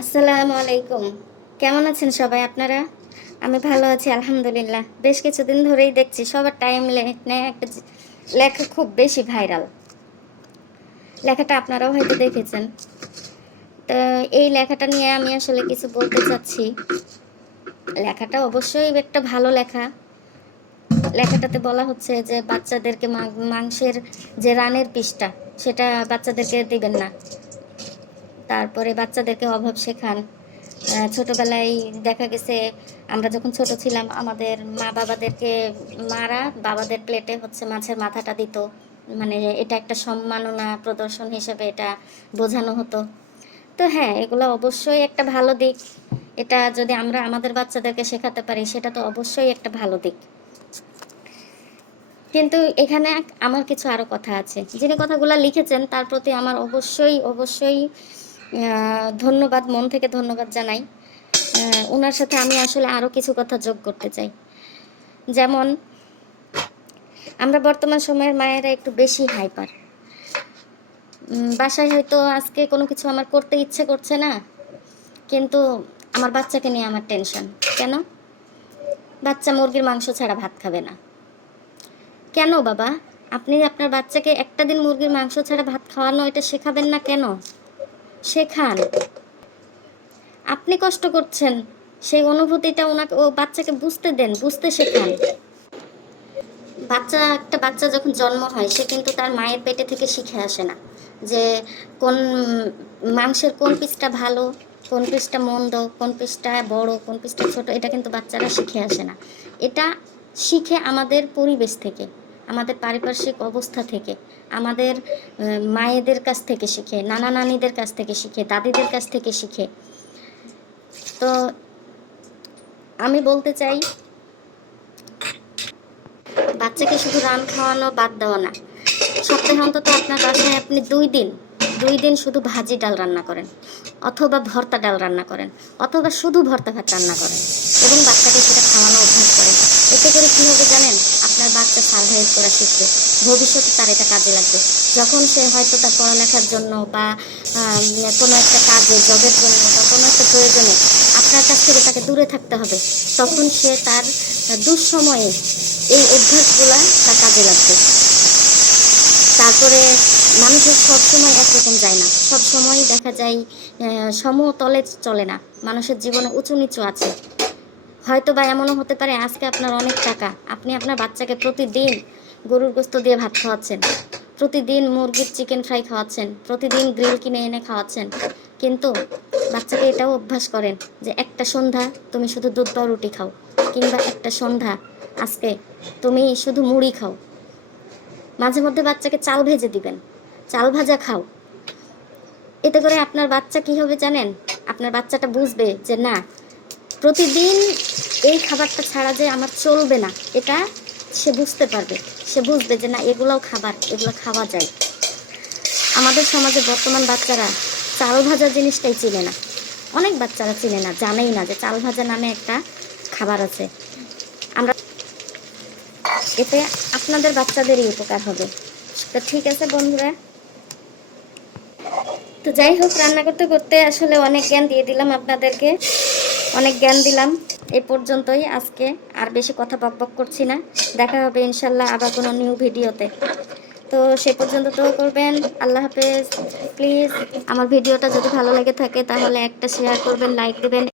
আসসালামু আলাইকুম। কেমন আছেন সবাই আপনারা? আমি ভালো আছি, আলহামদুলিল্লাহ। বেশ কিছুদিন ধরেই দেখছি সবার টাইম নেয় একটা লেখা খুব বেশি ভাইরাল লেখাটা আপনারাও হয়তো দেখেছেন। তো এই লেখাটা নিয়ে আমি আসলে কিছু বলতে চাচ্ছি। লেখাটা অবশ্যই একটা ভালো লেখা। লেখাটাতে বলা হচ্ছে যে বাচ্চাদেরকে মাংসের যে রানের পিসটা সেটা বাচ্চাদেরকে দিবেন না। তারপরে বাচ্চাদেরকে অভাব শেখান। ছোটবেলায় দেখা গেছে আমরা যখন ছোট ছিলাম, আমাদের মা বাবাদেরকে মারা বাবাদের প্লেটে হচ্ছে মাছের মাথাটা দিত। মানে এটা একটা সম্মাননা প্রদর্শন হিসেবে এটা বোঝানো হতো। তো হ্যাঁ এগুলো অবশ্যই একটা ভালো দিক। এটা যদি আমরা আমাদের বাচ্চাদেরকে শেখাতে পারি, সেটা তো অবশ্যই একটা ভালো দিক। কিন্তু এখানে আমার কিছু আরও কথা আছে। যিনি কথাগুলো লিখেছেন, তার প্রতি আমার অবশ্যই অবশ্যই ধন্যবাদ, মন থেকে ধন্যবাদ জানাই। ওনার সাথে আমি আসলে আরও কিছু কথা যোগ করতে চাই। যেমন, আমরা বর্তমান সময়ের মায়েরা একটু বেশি হাইপার বাসায় হয়তো আজকে কোনো কিছু আমার করতে ইচ্ছে করছে না, কিন্তু আমার বাচ্চাকে নিয়ে আমার টেনশন কেন? বাচ্চা মুরগির মাংস ছাড়া ভাত খাবে না। কেন বাবা? আপনি আপনার বাচ্চাকে একটা দিন মুরগির মাংস ছাড়া ভাত খাওয়ানো, এটা শেখাবেন না কেন? শেখান আপনি কষ্ট করছেন। সেই অনুভূতিটা ওনাকে ও বাচ্চাকে বুঝতে দেন, বুঝতে শেখান। বাচ্চা একটা বাচ্চা যখন জন্ম হয়, সে কিন্তু তার মায়ের পেটে থেকে শিখে আসে না। যে কোন মাংসের কোন পিসটা ভালো, কোন পিসটা মন্দ, কোন পিসটা বড়, কোন পিসটা ছোট, এটা কিন্তু বাচ্চারা শিখে আসে না। এটা শিখে আমাদের পরিবেশ থেকে। আমাদের পারিপার্শ্বিক অবস্থা থেকে, আমাদের মায়েদের কাছ থেকে শিখে, নানা নানিদের কাছ থেকে শিখে, দাদিদের কাছ থেকে শিখে। তো আমি বলতে চাই, বাচ্চাকে শুধু রান খাওয়ানো বাদ দেওয়া না, সপ্তাহে অন্তত আপনার বাসায় আপনি দুই দিন দুই দিন শুধু ভাজি ডাল রান্না করেন, অথবা ভর্তা ডাল রান্না করেন, অথবা শুধু ভর্তা ভাত রান্না করেন এবং বাচ্চাকে সেটা খাওয়ানো এতে করে কী হবে জানেন? আপনার বাচ্চা সার্ভাইভ করা শিখবে। ভবিষ্যতে তার এটা কাজে লাগবে। যখন সে হয়তো তার পড়ালেখার জন্য বা কোনো একটা কাজে জবের জন্য বা কোনো একটা প্রয়োজনে আপনার কাছ থেকে তাকে দূরে থাকতে হবে, তখন সে তার দুঃসময়ে এই অভ্যাসগুলা তার কাজে লাগবে। তারপরে মানুষের সব সময় একরকম যায় না। সব সময় দেখা যায় সমতলে চলে না। মানুষের জীবনে উঁচু নিচু আছে। হয়তো বা এমনও হতে পারে আজকে আপনার অনেক টাকা। আপনি আপনার বাচ্চাকে প্রতিদিন গরুর গোস্ত দিয়ে ভাত খাওয়াচ্ছেন। প্রতিদিন মুরগির চিকেন ফ্রাই খাওয়াচ্ছেন। প্রতিদিন গ্রিল কিনে এনে খাওয়াচ্ছেন। কিন্তু বাচ্চাকে এটাও অভ্যাস করেন যে একটা সন্ধ্যা তুমি শুধু দুধ বা রুটি খাও। কিংবা একটা সন্ধ্যা আজকে তুমি শুধু মুড়ি খাও। মাঝে মধ্যে বাচ্চাকে চাল ভেজে দিবেন। চাল ভাজা খাও। এতে করে আপনার বাচ্চা কি হবে জানেন? আপনার বাচ্চাটা বুঝবে যে না প্রতিদিন এই খাবারটা ছাড়া যে আমার চলবে না, এটা সে বুঝতে পারবে। সে বুঝবে যে না, এগুলোও খাবার, এগুলো খাওয়া যায়। আমাদের সমাজে বর্তমান বাচ্চারা চাল ভাজা জিনিসটাই চিনে না। অনেক বাচ্চারা চিনে না, জানেই না যে চাল ভাজা নামে একটা খাবার আছে। আমরা এতে আপনাদের বাচ্চাদেরই উপকার হবে। তো ঠিক আছে বন্ধুরা। তো যাই হোক, রান্না করতে করতে আসলে অনেক জ্ঞান দিয়ে দিলাম আপনাদেরকে। অনেক জ্ঞান দিলাম। এ পর্যন্তই আজকে। আর বেশি কথা বক বক করছি না। দেখা হবে ইনশাল্লাহ আবার কোনো নিউ ভিডিওতে তো সে পর্যন্ত তো করবেন। আল্লাহ হাফেজ। প্লিজ, আমার ভিডিওটা যদি ভালো লাগে থাকে তাহলে একটা শেয়ার করবেন লাইক দেবেন।